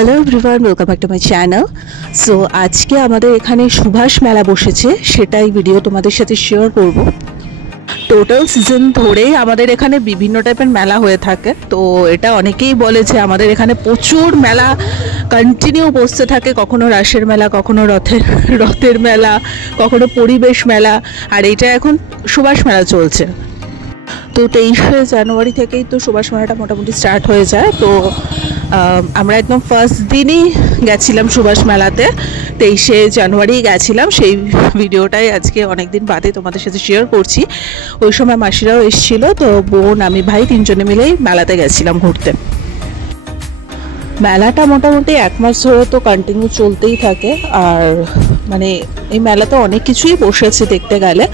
Hello everyone, welcome back to my channel. So আজকে আমাদের এখানে সুভাষ মেলা বসেছে, সেটাই ভিডিও তোমাদের সাথে শেয়ার করব। টোটাল সিজন ধরেই আমাদের এখানে বিভিন্ন টাইপের মেলা হয়ে থাকে। তো এটা অনেকেই বলে যে আমাদের এখানে প্রচুর মেলা কন্টিনিউ বসতে থাকে, কখনো রাসের মেলা, কখনো রথের মেলা, কখনো পরিবেশ মেলা, আর এইটা এখন সুভাষ মেলা চলছে। তো 23শে জানুয়ারি থেকেই তো সুভাষ মেলাটা মোটামুটি স্টার্ট হয়ে যায়। তো আমরা একদম ফার্স্ট দিনই গেছিলাম সুভাষ মেলাতে, 23শে জানুয়ারি গেছিলাম। সেই ভিডিওটাই আজকে অনেক দিন বাদে তোমাদের সাথে শেয়ার করছি। ওই সময় মাসিরাও এসেছিলো, তো বোন আমি ভাই তিনজনে মিলেই মেলাতে গেছিলাম ঘুরতে। মেলাটা মোটামুটি 1 মাস ধরে তো কন্টিনিউ চলতেই থাকে। আর মানে এই মেলাতে অনেক কিছুই বসেছে দেখতে গেলে।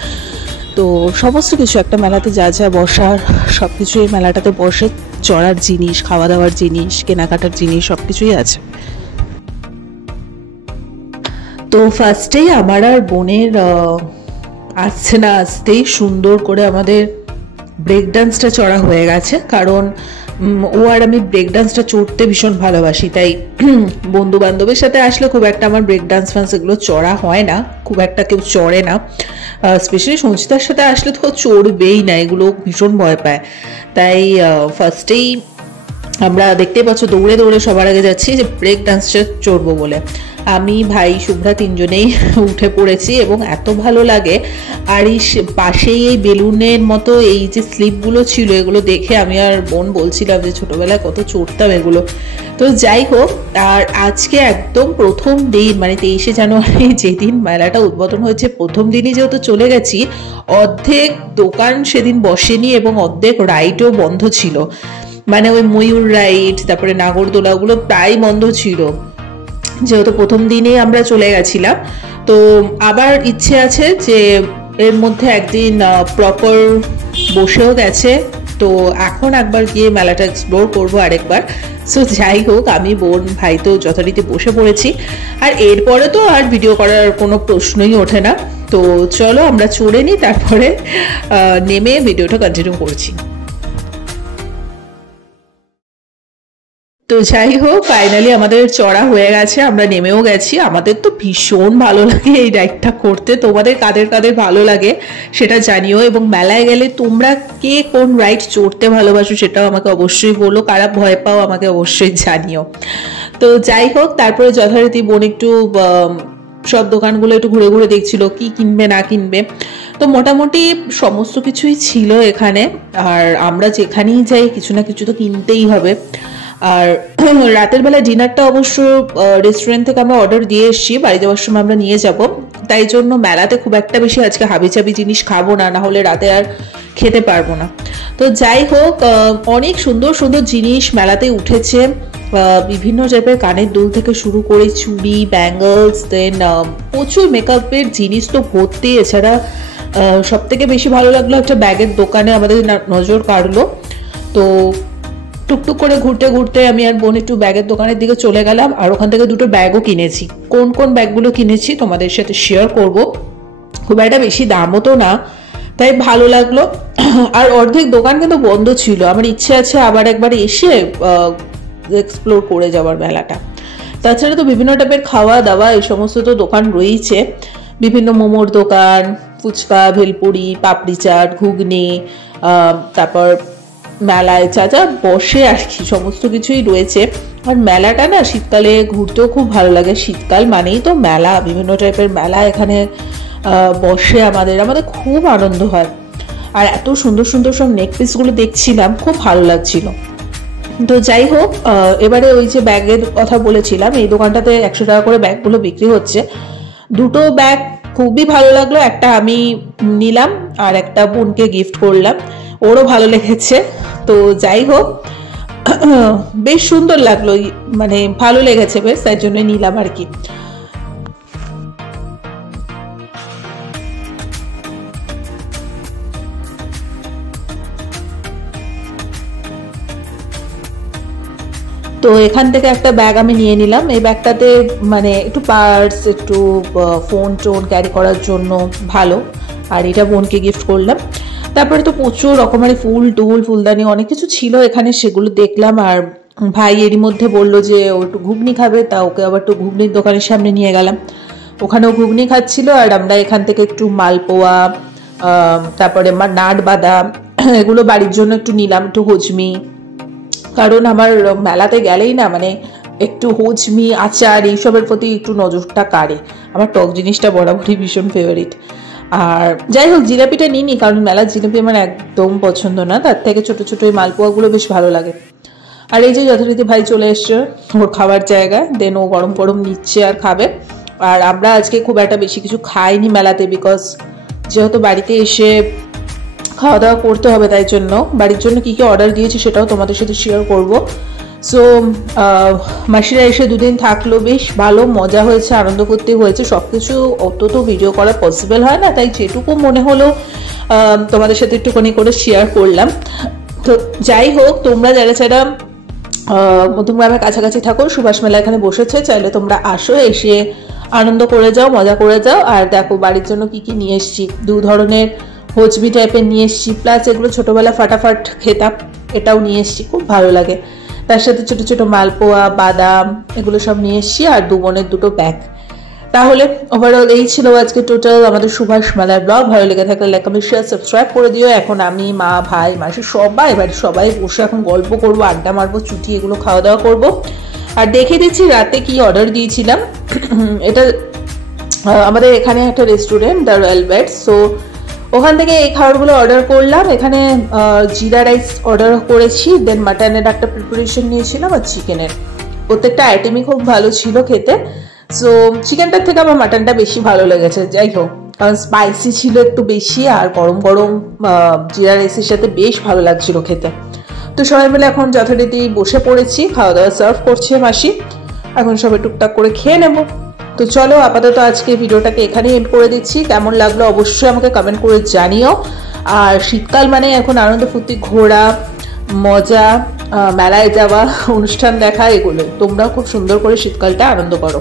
তো সমস্ত কিছু একটা মেলাতে যা যা বসার সব কিছুই এই মেলাটাতে বসে। চড়ার জিনিস, খাওয়া দাওয়ার জিনিস, কেনাকাটার জিনিস সব কিছুই আছে। তো ফার্স্টেই আমার আর বোনের আসছে না আসতেই সুন্দর করে আমাদের ব্রেক ডান্সটা চড়া হয়ে গেছে। কারণ ও আর আমি ব্রেক ডান্সটা চড়তে ভীষণ ভালোবাসি, তাই বন্ধু বান্ধবের সাথে আসলে খুব একটা আমার ব্রেক ডান্স ফ্যান্স এগুলো চড়া হয় না, খুব একটা কেউ চড়ে না। স্পেশালি সঞ্চিতার সাথে আসলে তো চড়বেই না, এগুলো ভীষণ ভয় পায়। তাই ফার্স্টেই আমরা দেখতেই পাচ্ছ দৌড়ে দৌড়ে সবার আগে যাচ্ছি যে ব্রেক ডান্সটা চড়বো বলে। আমি ভাই শুভ্রা তিনজনেই উঠে পড়েছি এবং এত ভালো লাগে। আর এই পাশেই এই বেলুনের মতো এই যে স্লিপগুলো ছিল, এগুলো দেখে আমি আর বোন বলছিলাম যে ছোটবেলায় কত চড়তাম এগুলো। তো যাই হোক, আর আজকে একদম প্রথম দিন, মানে 23শে জানুয়ারি যেদিন মেলাটা উদ্বোধন হয়েছে, প্রথম দিনই যেহেতু চলে গেছি, অর্ধেক দোকান সেদিন বসেনি এবং অর্ধেক রাইডও বন্ধ ছিল। মানে ওই ময়ূর রাইড, তারপরে নাগরদোলা, ওগুলো প্রায় বন্ধ ছিল, যেহেতু প্রথম দিনেই আমরা চলে গেছিলাম। তো আবার ইচ্ছে আছে যে এর মধ্যে একদিন প্রপার বসেও গেছে, তো এখন একবার গিয়ে মেলাটা এক্সপ্লোর করবো আরেকবার। সো যাই হোক, আমি বোন ভাই তো যথারীতি বসে পড়েছি। আর এরপরে তো আর ভিডিও করার কোনো প্রশ্নই ওঠে না। তো চলো আমরা চড়ে নিই, তারপরে নেমে ভিডিওটা কন্টিনিউ করছি। তো যাই হোক, ফাইনালি আমাদের চড়া হয়ে গেছে, আমরা নেমেও গেছি। আমাদের তো ভীষণ ভালো লাগে এই রাইডটা করতে। তোমাদের কাদের কাদের ভালো লাগে সেটা জানিও, এবং মেলায় গেলে তোমরা কে কোন রাইড চড়তে ভালোবাসো সেটাও আমাকে অবশ্যই বলো। কারা ভয় পাও আমাকে অবশ্যই জানিও। তো যাই হোক, তারপরে যথারীতি বোন একটু সব দোকানগুলো একটু ঘুরে ঘুরে দেখছিল কি কিনবে না কিনবে। তো মোটামুটি সমস্ত কিছুই ছিল এখানে। আর আমরা যেখানেই যাই কিছু না কিছু তো কিনতেই হবে। আর রাতের বেলা ডিনারটা অবশ্য রেস্টুরেন্ট থেকে আমরা অর্ডার দিয়ে এসেছি, বাড়ি যাওয়ার সময় আমরা নিয়ে যাব। তাই জন্য মেলাতে খুব একটা বেশি আজকে হাবিজাবি জিনিস খাবো না, না হলে রাতে আর খেতে পারবো না। তো যাই হোক, অনেক সুন্দর সুন্দর জিনিস মেলাতে উঠেছে। বিভিন্ন টাইপের কানের দুল থেকে শুরু করে চুড়ি, ব্যাঙ্গলস, দেন প্রচুর মেকআপের জিনিস তো ভর্তি। এছাড়া সব থেকে বেশি ভালো লাগলো একটা ব্যাগের দোকানে আমাদের নজর কাড়লো। তো টুকটুক করে ঘুরতে ঘুরতে আমি আর বোন একটু ব্যাগের দোকানের দিকে চলে গেলাম, আর ওখান থেকে দুটো ব্যাগও কিনেছি। কোন কোন ব্যাগগুলো কিনেছি তোমাদের সাথে শেয়ার করব। খুব একটা বেশি দামও তো না, তাই ভালো লাগলো। আর অর্ধেক দোকান কিন্তু বন্ধ ছিল। আমার ইচ্ছে আছে আবার একবার এসে এক্সপ্লোর করে যাওয়ার মেলাটা। তাছাড়া তো বিভিন্ন টাইপের খাওয়া দাওয়া এই সমস্ত তো দোকান রয়েছে, বিভিন্ন মোমোর দোকান, ফুচকা, ভেলপুরি, পাপড়ি চাট, ঘুগনি, তারপর মেলায় যা যা বসে আর কি সমস্ত কিছুই রয়েছে। আর মেলাটা না শীতকালে ঘুরতেও খুব ভালো লাগে। শীতকাল মানেই তো মেলা, বিভিন্ন টাইপের মেলা এখানে বসে, আমাদের খুব আনন্দ হয়। আর এত সুন্দর সুন্দর সব নেক পিসগুলো দেখছিলাম, খুব ভালো লাগছিল। তো যাই হোক, এবারে ওই যে ব্যাগের কথা বলেছিলাম, এই দোকানটাতে 100 টাকা করে ব্যাগগুলো বিক্রি হচ্ছে। দুটো ব্যাগ খুবই ভালো লাগলো, একটা আমি নিলাম আর একটা বোনকে গিফট করলাম, ওরও ভালো লেগেছে। তো যাই হোক, বেশ সুন্দর লাগলো, মানে ভালো লেগেছে বেশ, তাই জন্য নিলাম আর কি। তো এখান থেকে একটা ব্যাগ আমি নিয়ে নিলাম। এই ব্যাগটাতে মানে একটু পার্স, একটু ফোন টোন ক্যারি করার জন্য ভালো। আর এটা বোনকে গিফট করলাম। তারপরে তো প্রচুর রকমের ফুল টুল, ফুলদানি অনেক কিছু ছিল এখানে, সেগুলো দেখলাম। আর ভাই এরই মধ্যে বললো যে ও একটু ঘুগনি খাবে, তা ওকে আবার একটু ঘুগনির দোকানের সামনে নিয়ে গেলাম। ওখানেও ঘুগনি খাচ্ছিল, আর আমরা এখান থেকে একটু মালপোয়া, তারপরে নাট বাদাম এগুলো বাড়ির জন্য একটু নিলাম, একটু হজমি। কারণ আমার মেলাতে গেলেই না মানে একটু হজমি আচার এইসবের প্রতি একটু নজরটা কাড়ে। আমার টক জিনিসটা বরাবরই ভীষণ ফেভারিট। আর যাই হোক, জিলাপিটা নিইনি কারণ মেলার জিলাপি আমার একদম পছন্দ না, তার থেকে ছোট ছোট এই মালপোয়াগুলো বেশ ভালো লাগে। আর এই যে যথারীতি ভাই চলে এসছে ওর খাবার জায়গায়, দেন ও গরম গরম নিচ্ছে আর খাবে। আর আমরা আজকে খুব একটা বেশি কিছু খাইনি মেলাতে, বিকজ যেহেতু বাড়িতে এসে খাওয়া দাওয়া করতে হবে, তাই জন্য বাড়ির জন্য কী কী অর্ডার দিয়েছি সেটাও তোমাদের সাথে শেয়ার করব। সো মাসিরা এসে দুদিন থাকলো, বেশ ভালো মজা হয়েছে, আনন্দ করতে হয়েছে। সব কিছু অত তো ভিডিও করা পসিবল হয় না, তাই যেটুকু মনে হলো তোমাদের সাথে একটুখানি করে শেয়ার করলাম। তো যাই হোক, তোমরা যারা যারা মধ্যমগ্রামের কাছাকাছি থাকো, সুভাষ মেলা এখানে বসেছে, চাইলে তোমরা আসো, এসে আনন্দ করে যাও, মজা করে যাও। আর দেখো বাড়ির জন্য কি কি নিয়ে এসছি, 2 ধরনের হজমি টাইপের নিয়ে এসছি, প্লাস এগুলো ছোটোবেলা ফাটাফাট খেতাম, এটাও নিয়ে এসছি, খুব ভালো লাগে। তার সাথে ছোটো ছোটো মালপোয়া, বাদাম এগুলো সব নিয়ে এসছি, আর 2 বোনের 2টো ব্যাগ। তাহলে ওভারঅল এই ছিল আজকে টোটাল আমাদের সুভাষ মেলার ব্লগ। ভালো লেগে থাকলে লাইক, কমেন্ট, শেয়ার, সাবস্ক্রাইব করে দিও। এখন আমি, মা, ভাই, মাসি সবাই বাড়ির সবাই বসে এখন গল্প করবো, আড্ডা মারবো, ছুটি এগুলো খাওয়া দাওয়া করবো। আর দেখে দিচ্ছি রাতে কি অর্ডার দিয়েছিলাম। এটা আমাদের এখানে একটা restaurant, the royal bed, so ওখান থেকে এই খাবারগুলো অর্ডার করলাম। এখানে জিরা রাইস অর্ডার করেছি, দেন মাটনের একটা প্রিপারেশন নিয়েছিলাম, আর চিকেনের। প্রত্যেকটা আইটেমই খুব ভালো ছিল খেতে। সো চিকেনটার থেকে আমার মাটনটা বেশি ভালো লেগেছে। যাই হোক, কারণ স্পাইসি ছিল একটু বেশি, আর গরম গরম জিরা রাইসের সাথে বেশ ভালো লাগছিল খেতে। তো সবাই মিলে এখন যথারীতি বসে পড়েছি, খাওয়া দাওয়া সার্ভ করছে মাসি, এখন সবাই টুকটাক করে খেয়ে নেব। তো চলো আপাতত আজকে ভিডিওটাকে এখানেই এন্ড করে দিচ্ছি। কেমন লাগলো অবশ্যই আমাকে কমেন্ট করে জানিও। আর শীতকাল মানে এখন আনন্দ ফুর্তি, ঘোরা, মজা, মেলায় যাওয়া, অনুষ্ঠান দেখা, এগুলো তোমরাও খুব সুন্দর করে শীতকালটা আনন্দ করো।